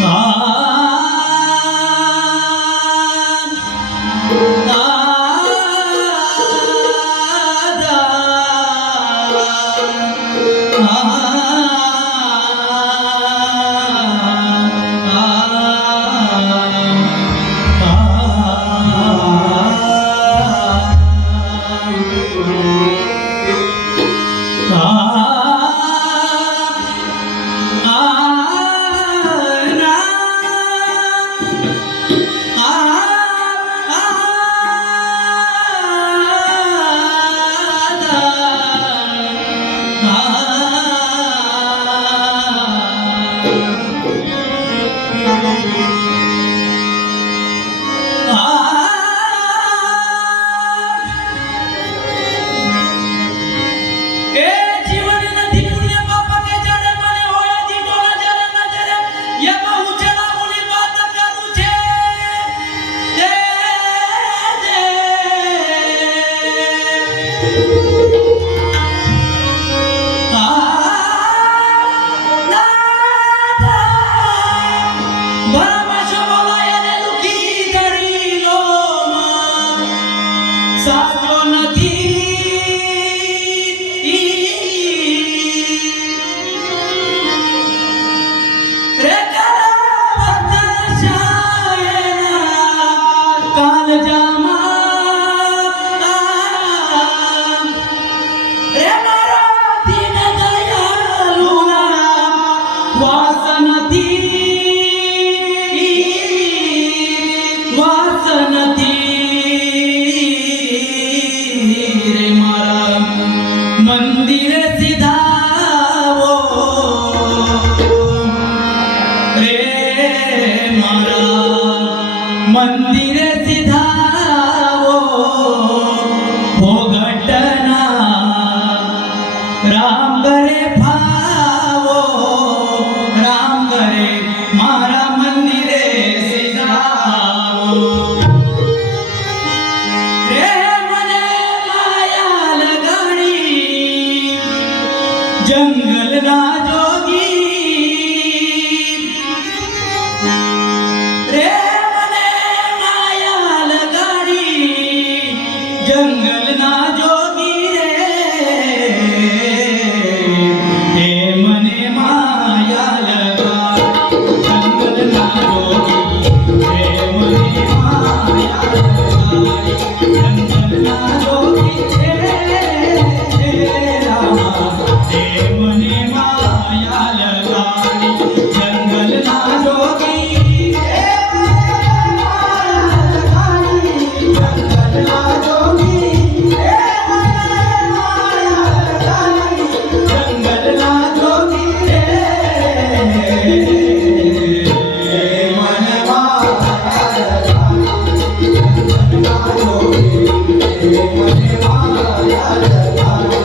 Ah Bye.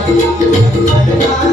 જંગલના